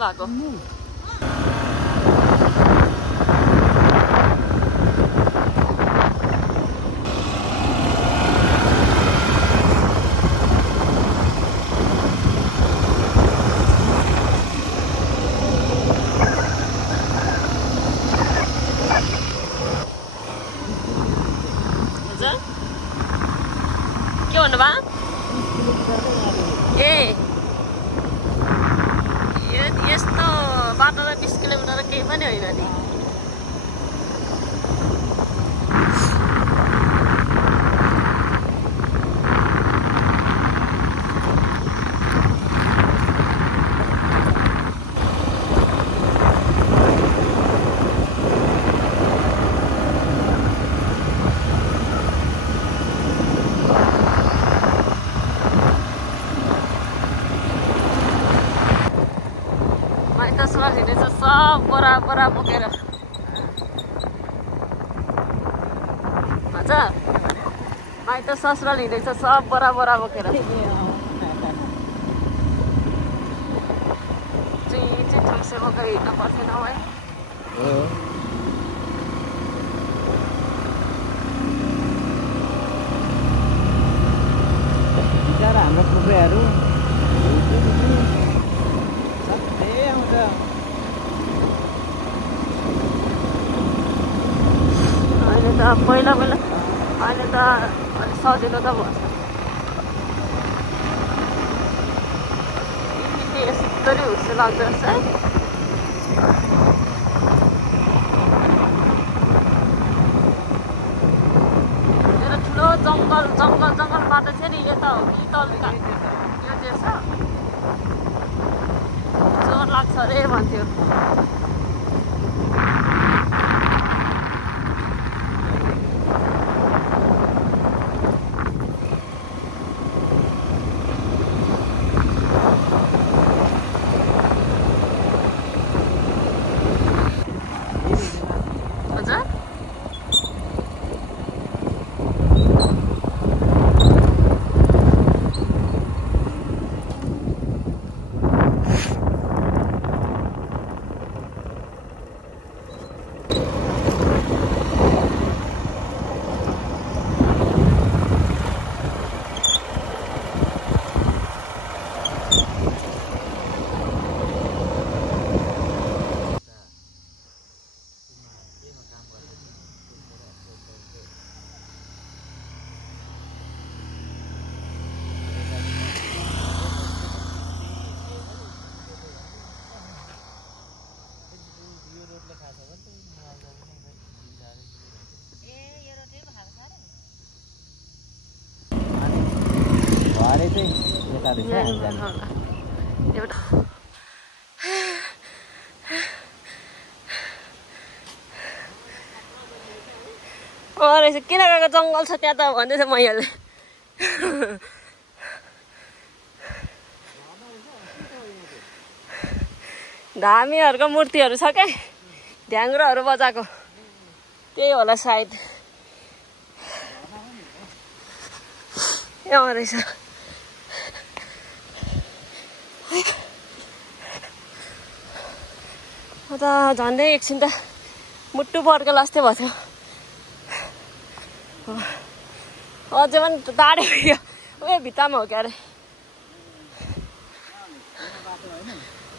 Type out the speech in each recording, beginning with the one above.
भएको के भन्नु भयो ए यस्तो बाटो त 20 किलोमिटर केही पनि होइन नि सब बरा बोकेर भन्छ माइत ससुराल हिँडेछ सब बरा बोकेर चाहिँ ठुल्से बोकेर हिँड्नु पर्थेन है बिचारा हाम्रो कुकुरहरू सबै आउँछ पहिला अहिले त अलिक सजिलो त भयो यस्तरी हुस्से लाग्दो रहेछ है ठुलो जङ्गल बाटो थियो नि यता हो कि तल यो चाहिँ छ जोर लाग्छ अरे भन्थ्यो रहेछ किन गएको जङ्गल छ त्यहाँ त भन्दैछ मैयाले धामीहरूको मूर्तिहरू छ क्या ढ्याङ्ग्रोहरू बजाएको त्यही होला सायद रहेछ त झन्डै एकछिन त मुट्टु पर्को लास्टै भएको थियो अझै पनि टाढे भयो उयो भित्तामा हो क्या अरे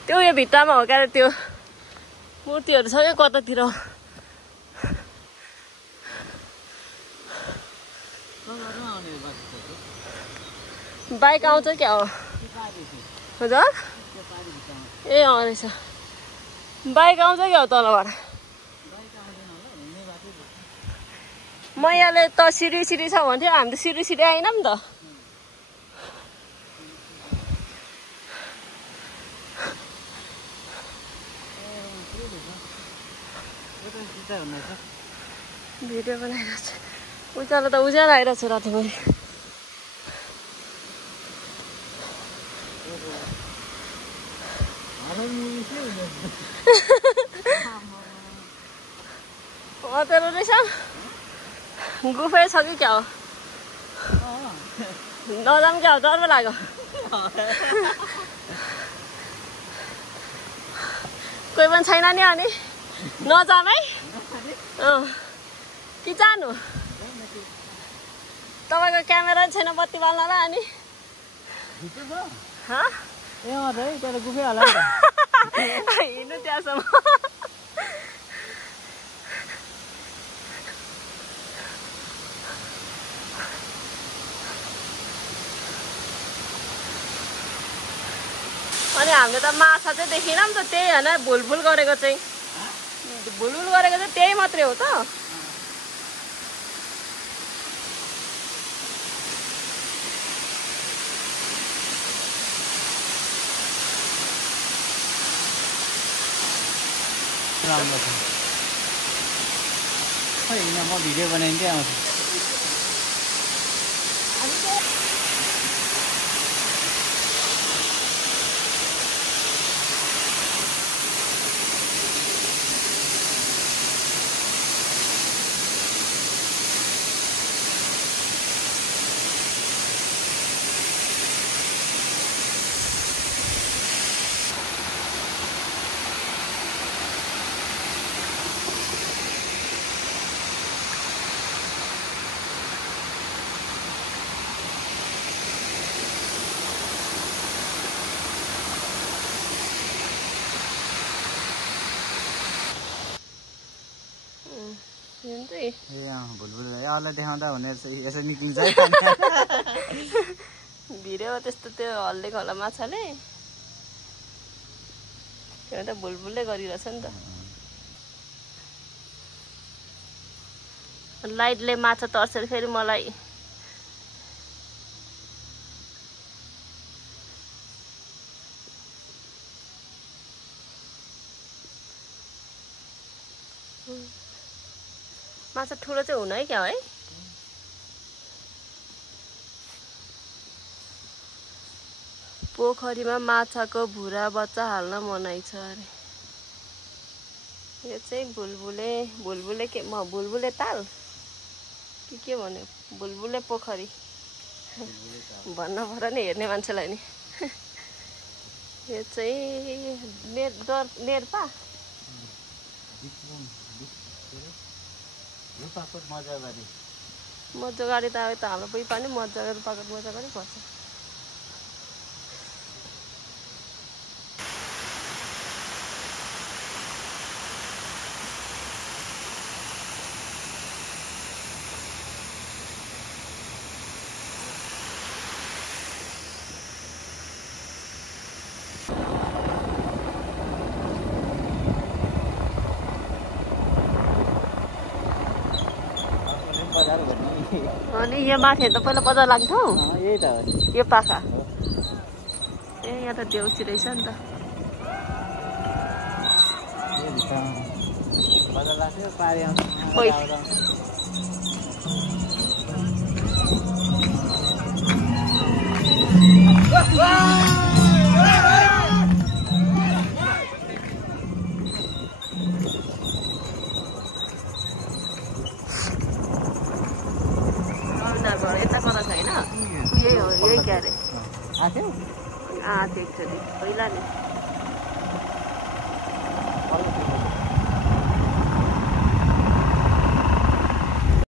त्यो उयो भित्तामा हो क्या अरे त्यो मूर्तिहरू छ क्या कतातिर बाइक आउँछ क्या हो हजुर ए रहेछ बाइक आउँछ क्या हो तलबाट मैयाले त सिडी छ भन्थ्यो हामी त सिडी आएनौँ नि त भिडियो बनाइरहेको छु उज्यालो त उज्यालो आइरहेको छु रातिभरि अँध्यारो रहेछ गुफै छ कि क्या हो नजाऊँ क्या हो डर पो लाग्यो कोही पनि छैन नि अनि नजाम है कि जानु तपाईँको क्यामेरा छैन बत्ती बाल्नलाई अनि हिँड्नु त्यहाँसम्म अनि हामीले त माछा चाहिँ देखिनँ नि त त्यही होइन भुलभुल गरेको चाहिँ भुलभुल गरेको चाहिँ त्यही मात्रै हो त राम्रो छ होइन म भिडियो बनाइदिँदै आउँछु भुलभुल अरूलाई देखाउँदा हुने रहेछ यसरी निक्लिन्छ भिडियो त्यस्तो त्यो हल्लेको होला माछाले त्यो त भुलभुलै गरिरहेछ नि त लाइटले माछा तर्सेर फेरि मलाई माछा ठुलो चाहिँ हुन है क्या है पोखरीमा माछाको भुरा बच्चा हाल्न मनाइ छ अरे यो चाहिँ भुलभुले के म भुलभुले ताल के भन्यो भुलभुले पोखरी भन्न पर्यो नि हेर्ने मान्छेलाई नि यो चाहिँ नेर्पा मजागाडी त अब त हाम्रो पुइ पनि मजागाडी पर्छ अनि यहाँ माथि त पहिला बजार लाग्थ्यो यही त यो पाखा ए यहाँ त देउसी रहेछ नि त बजार लाग्थ्यो पारी आउँछ यता कता छैन यही हो यही क्या अरे आएको एकचोटि पहिला नि